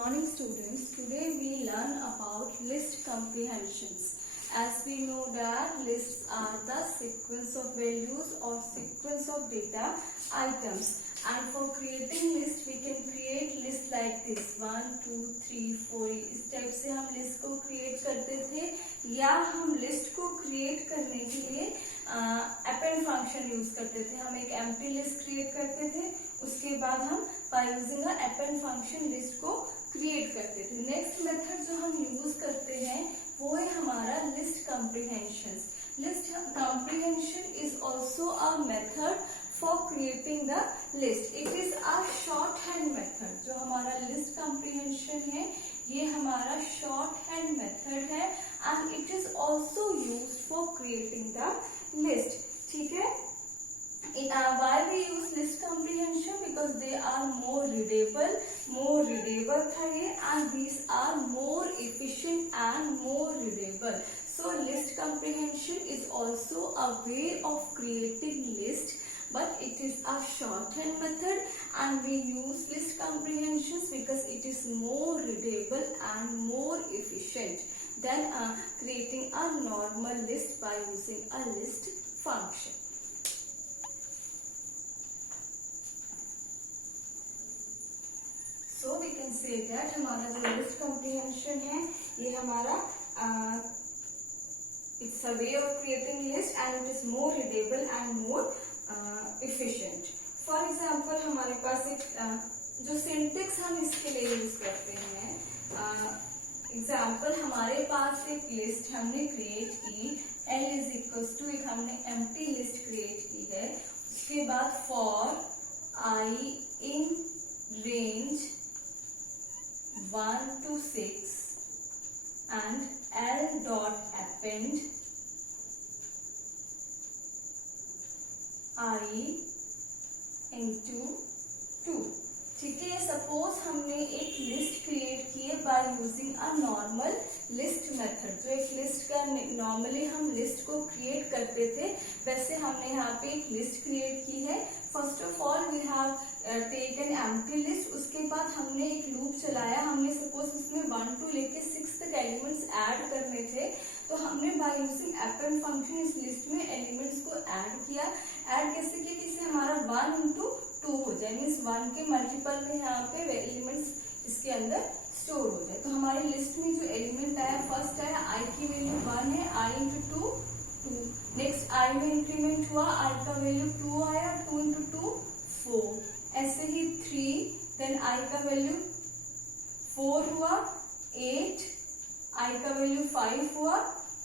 morning students. Today we learn about list comprehensions. As we know that lists are the sequence of values or sequence of data items, and for creating list we can create list like this 1 2 3 4. इस type से हम list को create करते थे, या हम list को create करने के लिए अपेंड फंक्शन यूज करते थे। हम एक एम्प्टी लिस्ट क्रिएट करते थे, उसके बाद हम by using append function list को क्रिएट करते थे। नेक्स्ट मेथड जो हम यूज करते हैं वो है हमारा list comprehension. List comprehension is also a method for creating the list. It is a short hand method. जो हमारा लिस्ट कॉम्प्रिहेंशन है ये हमारा शॉर्ट हैंड मेथड है, and it is also use for creating the list. ठीक है, why we use list comprehension? Because they are more readable था ये, and these are more efficient and more readable. So list comprehension is also a way of creating list, but it is a shorthand method, and we use list comprehensions because it is more readable and more efficient than creating a normal list by using a list function. So we can say that हमारा जो list comprehension है ये हमारा it's a way of creating list and it is more readable and more efficient. For example हमारे पास एक जो syntax हम इसके लिए यूज करते हैं, एग्जाम्पल हमारे पास एक लिस्ट हमने क्रिएट की, L इज इक्वल्स टू एक हमने एम्प्टी लिस्ट क्रिएट की है। उसके बाद for I in range 1 to 6 and L dot append I into 2। ठीक है, सपोज हमने एक लिस्ट क्रिएट की है by using a normal list method. जो एक लिस्ट का नॉर्मली हम लिस्ट को क्रिएट करते थे, वैसे हमने यहाँ पे एक लिस्ट क्रिएट की है। First of all we have taken empty list. उसके बाद हमने एक लूप चलाया। हमने सपोज उसमें 1 to लेके 6 तक एलिमेंट्स ऐड करने थे, तो हमने बाय यूजिंग अपेंड फंक्शन इस लिस्ट में एलिमेंट्स को ऐड किया। ऐड कैसे किया कि इससे हमारा 1 into 2 हो जाए, मीन्स 1 के मल्टीपल में यहाँ पे एलिमेंट्स इसके अंदर स्टोर हो जाए। तो हमारी लिस्ट में जो एलिमेंट आया, फर्स्ट आया I की वैल्यू 1 है, I into 2 2। नेक्स्ट I में इंक्रीमेंट हुआ, I का वैल्यू 2 आया, 2 into 2 4। ऐसे ही 3, देन I का वैल्यू 4 हुआ, 8, I का वैल्यू 5 हुआ,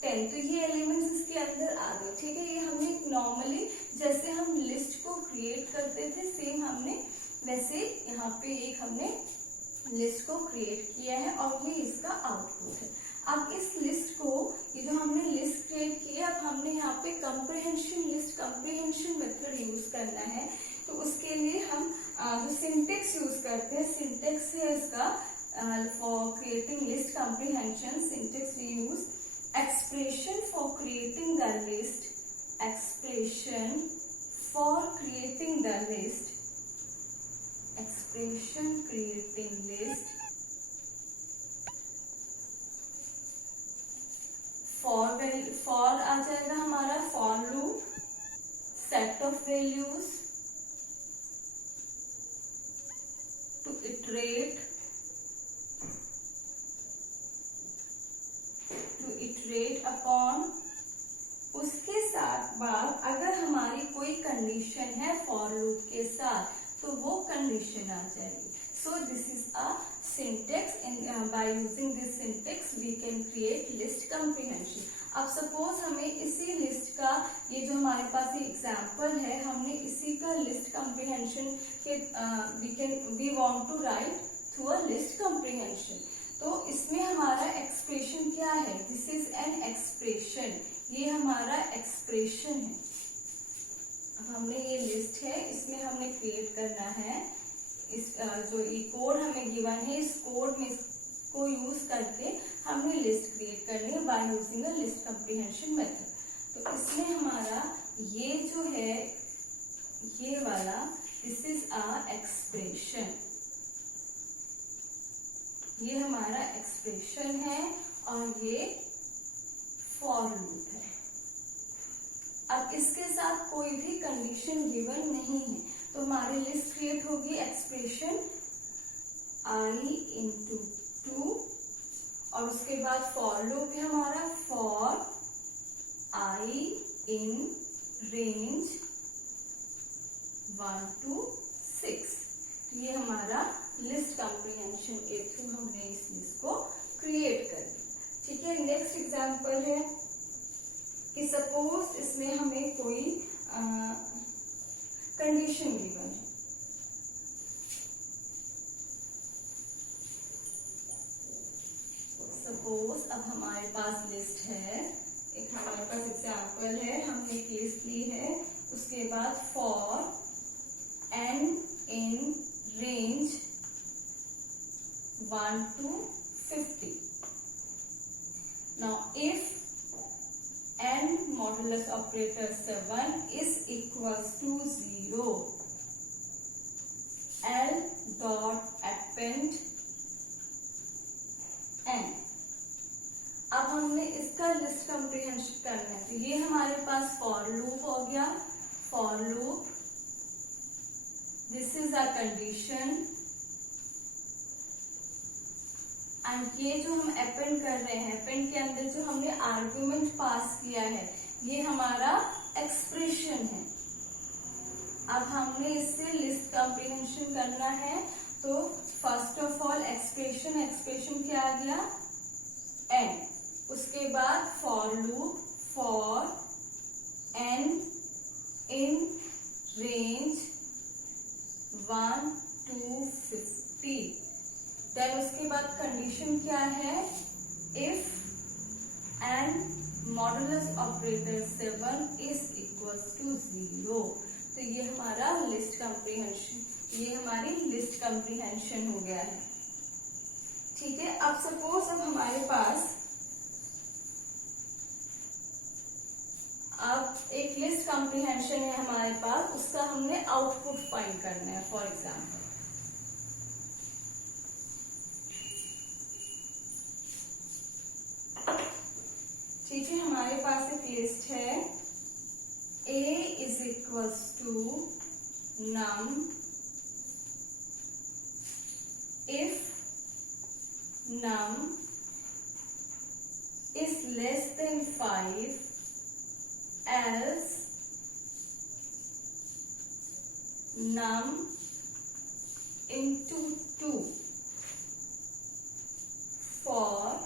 10। तो ये एलिमेंट्स इसके अंदर आ गए। ठीक है, ये हमने नॉर्मली जैसे हम लिस्ट को क्रिएट करते थे सेम हमने वैसे यहाँ पे एक हमने लिस्ट को क्रिएट किया है, और ये इसका आउटपुट है। अब इस लिस्ट को, ये जो हमने लिस्ट क्रिएट किया, अब हमने यहाँ पे comprehension list comprehension method use करना है। तो उसके लिए हम जो सिंटेक्स यूज करते हैं, सिंटेक्स है इसका for creating list comprehension. Syntax we use expression for creating the list, expression for creating the list, expression creating list, for आ जाएगा हमारा for loop, set of values to iterate upon. उसके साथ बाद अगर हमारी कोई कंडीशन है फॉर लूप के साथ, तो वो कंडीशन आ जाएगी। So this is a syntax. In by using this syntax we can create list comprehension. अब सपोज हमें इसी लिस्ट का, ये जो हमारे पास एग्जाम्पल है, हमने इसी का लिस्ट कॉम्प्रिहेंशन के we want to write through a list comprehension. तो इसमें हमारा एक्सप्रेशन क्या है? This is an expression. ये हमारा एक्सप्रेशन है। अब हमने ये लिस्ट है, इसमें हमने क्रिएट करना है इस जो ये कोड हमें गिवन है, इस कोड में इसको यूज करके हमने लिस्ट क्रिएट करनी है by using a list comprehension method. तो इसमें हमारा ये जो है ये वाला, दिस इज अ एक्सप्रेशन। ये हमारा एक्सप्रेशन है और ये फॉर लूप है। अब इसके साथ कोई भी कंडीशन गिवन नहीं है तो हमारी लिस्ट क्रिएट होगी एक्सप्रेशन i इंटू 2 और उसके बाद फॉर लूप है हमारा for i in range 1 to 6। तो ये हमारा लिस्ट कॉम्प्रिहेंशन के थ्रू हमने इस लिस्ट को क्रिएट कर दिया। ठीक है, नेक्स्ट एग्जांपल है कि सपोज इसमें हमें कोई कंडीशन गिवन है। सपोज अब हमारे पास लिस्ट है, एक हमारे पास एग्जांपल है, हमने एक लिस्ट ली है, उसके बाद for n in range 1 to 50। Now if n modulus operator 7 is equals to 0, L dot append n। अब हमने इसका लिस्ट कॉम्प्रिहेंशन करना है तो ये हमारे पास फॉर लूप हो गया। For loop, this is a condition and ये जो हम अपेंड कर रहे हैं, अपेंड के अंदर जो हमने आर्गुमेंट पास किया है ये हमारा एक्सप्रेशन है। अब हमने इससे लिस्ट कॉम्प्रिहेंशन करना है तो फर्स्ट ऑफ ऑल एक्सप्रेशन क्या आ गया n, उसके बाद for loop for n in range 1 to 50। Then उसके बाद कंडीशन क्या है, if n modulus operator 7 is equals to 0। तो ये हमारा लिस्ट कॉम्प्रिहेंशन, ये हमारी लिस्ट कॉम्प्रिहेंशन हो गया है। ठीक है, अब सपोज अब हमारे पास अब एक लिस्ट कॉम्प्रिहेंशन है हमारे पास, उसका हमने आउटपुट फाइंड करना है। फॉर एग्जाम्पल ठीक है, हमारे पास एक लिस्ट है a is equals to num if num is less than 5 else num into 2 for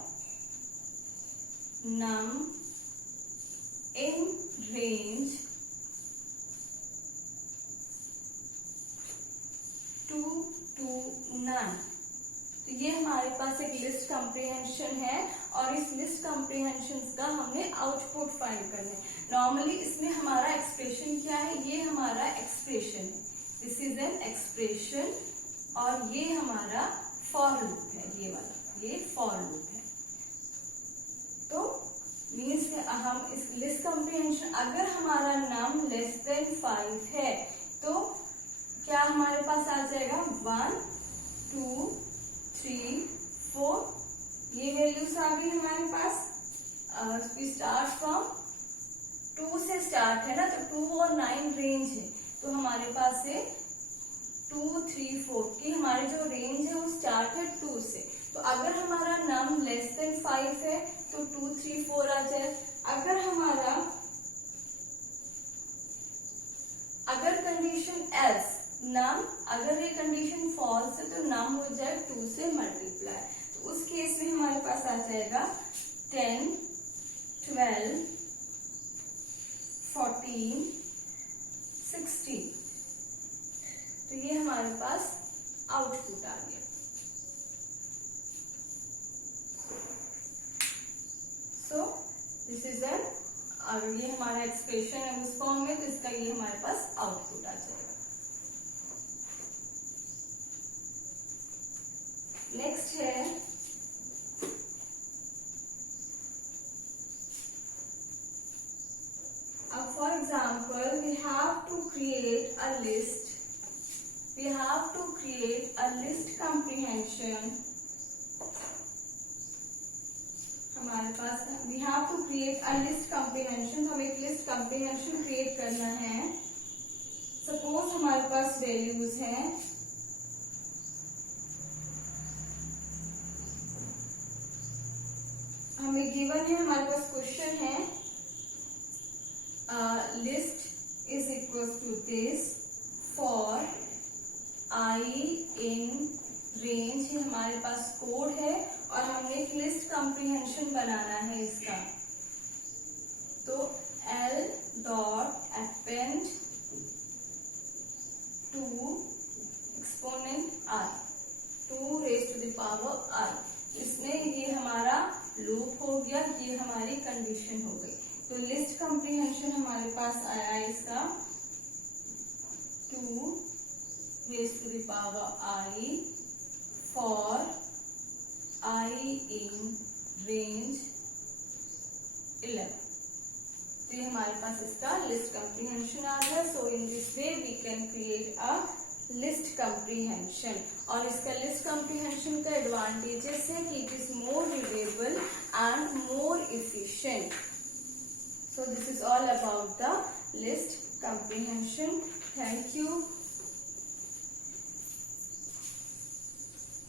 num in range 2 to 9। तो ये हमारे पास एक लिस्ट कॉम्प्रिहेंशन है और इस लिस्ट कॉम्प्रिहेंशन का हमने आउटपुट फाइंड करना है। नॉर्मली इसमें हमारा एक्सप्रेशन क्या है, ये हमारा एक्सप्रेशन है, दिस इज एन एक्सप्रेशन और ये हमारा फॉर लूप है, ये वाला ये फॉर लूप है। तो मीन्स हम इस लिस्ट कॉम्प्रिहेंशन अगर हमारा नम लेस देन 5 है तो क्या हमारे पास आ जाएगा 1 2 3 4, ये वैल्यूज आ गई हमारे पास। स्टार्ट फ्रॉम 2 से स्टार्ट है ना, तो 2 और 9 रेंज है, तो हमारे पास है 2 3 4 की हमारी जो रेंज है वो स्टार्ट है 2 से। तो अगर हमारा नम लेस देन 5 है तो 2 3 4 आ जाए। अगर कंडीशन एल्स नम, अगर ये कंडीशन फॉल्स है तो नम हो जाए 2 से मल्टीप्लाई, तो उस केस में हमारे पास आ जाएगा 10 12 14 16। तो ये हमारे पास आउटपुट आ गया। सो दिस इज एन, और ये हमारा एक्सप्रेशन है उस फॉर्म में, तो इसका ये हमारे पास आउटपुट आ जाएगा। नेक्स्ट है अब for example we have to create a list, we have to create a list comprehension हमारे पास we have to create a list comprehension, हमें एक लिस्ट कॉम्प्रिहेंशन क्रिएट करना है। सपोज हमारे पास वैल्यूज हैं, हमें गिवन है, हमारे पास क्वेश्चन है list is equal to this for I in range, ये हमारे पास कोड है और हमने एक लिस्ट कॉम्प्रिहेंशन बनाना है इसका। तो L dot append two exponent I, 2 raised to the power I, इसमें ये हमारा लूप हो गया, ये हमारी कंडीशन हो गई। तो लिस्ट कॉम्प्रिहेंशन हमारे पास आया इसका 2 raised to the power I for I in range 11। तो ये हमारे पास इसका लिस्ट कॉम्प्रिहेंशन आ गया। So in this way we can create a list comprehension. और इसका लिस्ट कॉम्प्रिहेंशन का एडवांटेजेस है कि it is more readable and more efficient. So this is all about the list comprehension. Thank you.